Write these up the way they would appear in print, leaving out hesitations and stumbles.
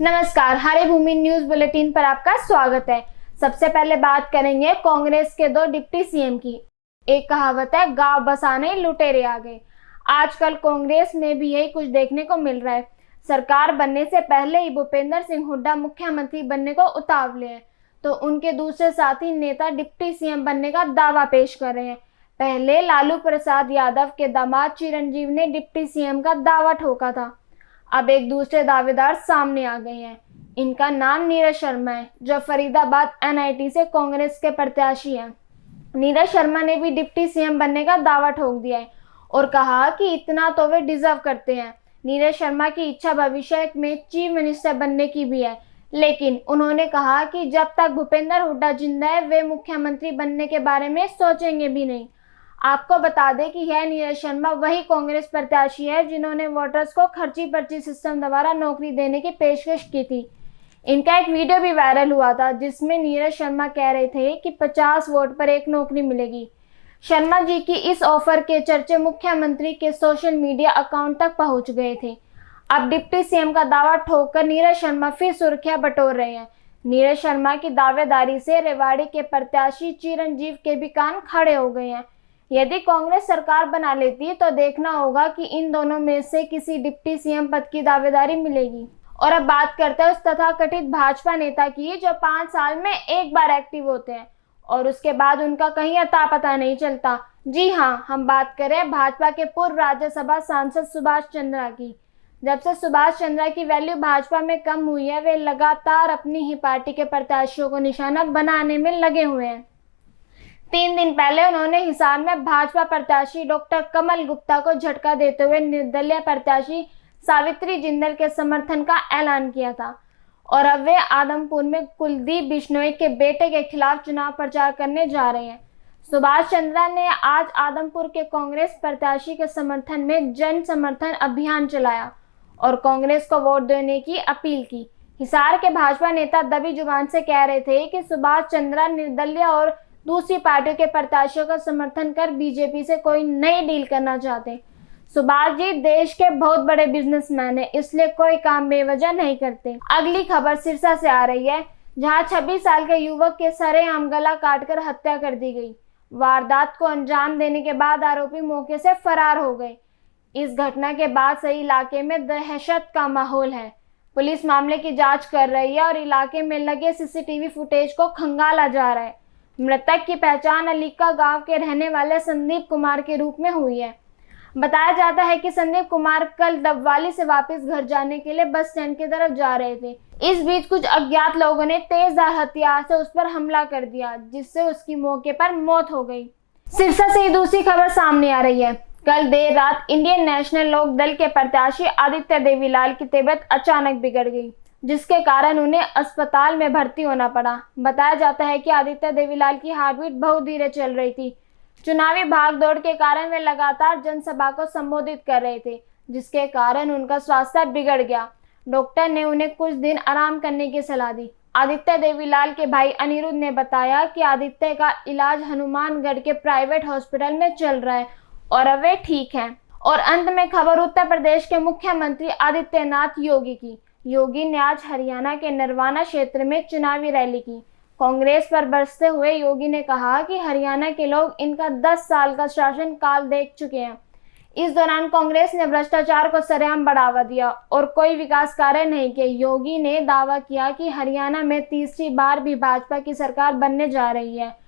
नमस्कार, हरे भूमि news bulletin पर आपका स्वागत है। सबसे पहले बात करेंगे कांग्रेस के दो डिप्टी सीएम की। एक कहावत है, गांव बसाने लुटेरे आ गए। आजकल कांग्रेस में भी यही कुछ देखने को मिल रहा है। सरकार बनने से पहले ही भूपेंद्र सिंह हुड्डा मुख्यमंत्री बनने को उतावले हैं, तो उनके दूसरे साथी नेता डिप्टी सीएम बनने का दावा पेश कर रहे हैं। पहले लालू प्रसाद यादव के दामाद चिरंजीव ने डिप्टी सीएम का दावा ठोका था। अब एक दूसरे दावेदार सामने आ गए हैं। इनका नाम नीरज शर्मा है, जो फरीदाबाद एनआईटी से कांग्रेस के प्रत्याशी हैं। नीरज शर्मा ने भी डिप्टी सीएम बनने का दावा ठोक दिया है और कहा कि इतना तो वे डिजर्व करते हैं। नीरज शर्मा की इच्छा भविष्य में चीफ मिनिस्टर बनने की भी है, लेकिन उन्होंने कहा कि जब तक भूपेंद्र हुड्डा जिंदा है वे मुख्यमंत्री बनने के बारे में सोचेंगे भी नहीं। आपको बता दें कि यह नीरज शर्मा वही कांग्रेस प्रत्याशी है जिन्होंने वोटर्स को खर्ची पर्ची सिस्टम द्वारा नौकरी देने की पेशकश की थी। इनका एक वीडियो भी वायरल हुआ था जिसमें नीरज शर्मा कह रहे थे कि 50 वोट पर एक नौकरी मिलेगी। शर्मा जी की इस ऑफर के चर्चे मुख्यमंत्री के सोशल मीडिया अकाउंट तक पहुंच गए थे। अब डिप्टी सीएम का दावा ठोककर नीरज शर्मा फिर सुर्खियां बटोर रहे हैं। नीरज शर्मा की दावेदारी से रेवाड़ी के प्रत्याशी चिरंजीव के भी कान खड़े हो गए हैं। यदि कांग्रेस सरकार बना लेती तो देखना होगा कि इन दोनों में से किसी डिप्टी सीएम पद की दावेदारी मिलेगी। और अब बात करते हैं उस तथाकथित भाजपा नेता की जो 5 साल में एक बार एक्टिव होते हैं और उसके बाद उनका कहीं अता पता नहीं चलता। जी हाँ, हम बात करें भाजपा के पूर्व राज्यसभा सांसद सुभाष चंद्रा की। जब से सुभाष चंद्रा की वैल्यू भाजपा में कम हुई है, वे लगातार अपनी ही पार्टी के प्रत्याशियों को निशाना बनाने में लगे हुए हैं। 3 दिन पहले उन्होंने हिसार में भाजपा प्रत्याशी डॉक्टर कमल गुप्ता को झटका देते हुए निर्दलीय प्रत्याशी सावित्री जिंदल के समर्थन का ऐलान किया था और अब वे आदमपुर में कुलदीप बिश्नोई के बेटे के खिलाफ चुनाव प्रचार करने जा रहे हैं। सुभाष चंद्रा ने आज आदमपुर के कांग्रेस प्रत्याशी के समर्थन में जन समर्थन अभियान चलाया और कांग्रेस को वोट देने की अपील की। हिसार के भाजपा नेता दबी जुबान से कह रहे थे कि सुभाष चंद्रा निर्दलीय और दूसरी पार्टियों के प्रत्याशियों का समर्थन कर बीजेपी से कोई नई डील करना चाहते। सुभाष जी देश के बहुत बड़े बिजनेसमैन हैं, इसलिए कोई काम बेवजह नहीं करते। अगली खबर सिरसा से आ रही है, जहां 26 साल के युवक के सरेआम गला काटकर हत्या कर दी गई। वारदात को अंजाम देने के बाद आरोपी मौके से फरार हो गए। इस घटना के बाद सही इलाके में दहशत का माहौल है। पुलिस मामले की जाँच कर रही है और इलाके में लगे सीसीटीवी फुटेज को खंगाला जा रहा है। मृतक की पहचान अलीका गांव के रहने वाले संदीप कुमार के रूप में हुई है। बताया जाता है कि संदीप कुमार कल डबवाली से वापस घर जाने के लिए बस स्टैंड की तरफ जा रहे थे। इस बीच कुछ अज्ञात लोगों ने तेजधार हथियार से उस पर हमला कर दिया, जिससे उसकी मौके पर मौत हो गई। सिरसा से ही दूसरी खबर सामने आ रही है। कल देर रात इंडियन नेशनल लोक दल के प्रत्याशी आदित्य देवीलाल की तबीयत अचानक बिगड़ गई, जिसके कारण उन्हें अस्पताल में भर्ती होना पड़ा। बताया जाता है कि आदित्य देवीलाल की हार्टबीट बहुत धीरे चल रही थी। चुनावी भागदौड़ के कारण वे लगातार जनसभा को संबोधित कर रहे थे, जिसके कारण उनका स्वास्थ्य बिगड़ गया। डॉक्टर ने उन्हें कुछ दिन आराम करने की सलाह दी। आदित्य देवीलाल के भाई अनिरुद्ध ने बताया कि आदित्य का इलाज हनुमानगढ़ के प्राइवेट हॉस्पिटल में चल रहा है और अब वे ठीक हैं। और अंत में खबर उत्तर प्रदेश के मुख्यमंत्री आदित्यनाथ योगी की। योगी ने आज हरियाणा के नरवाना क्षेत्र में चुनावी रैली की। कांग्रेस पर बरसते हुए योगी ने कहा कि हरियाणा के लोग इनका 10 साल का शासन काल देख चुके हैं। इस दौरान कांग्रेस ने भ्रष्टाचार को सरेआम बढ़ावा दिया और कोई विकास कार्य नहीं किए। योगी ने दावा किया कि हरियाणा में तीसरी बार भी भाजपा की सरकार बनने जा रही है।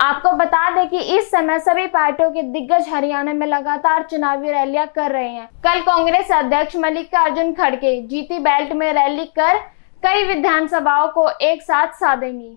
आपको बता दें कि इस समय सभी पार्टियों के दिग्गज हरियाणा में लगातार चुनावी रैलियां कर रहे हैं। कल कांग्रेस अध्यक्ष मल्लिकार्जुन खड़गे जीती बेल्ट में रैली कर कई विधानसभाओं को एक साथ साधेंगी।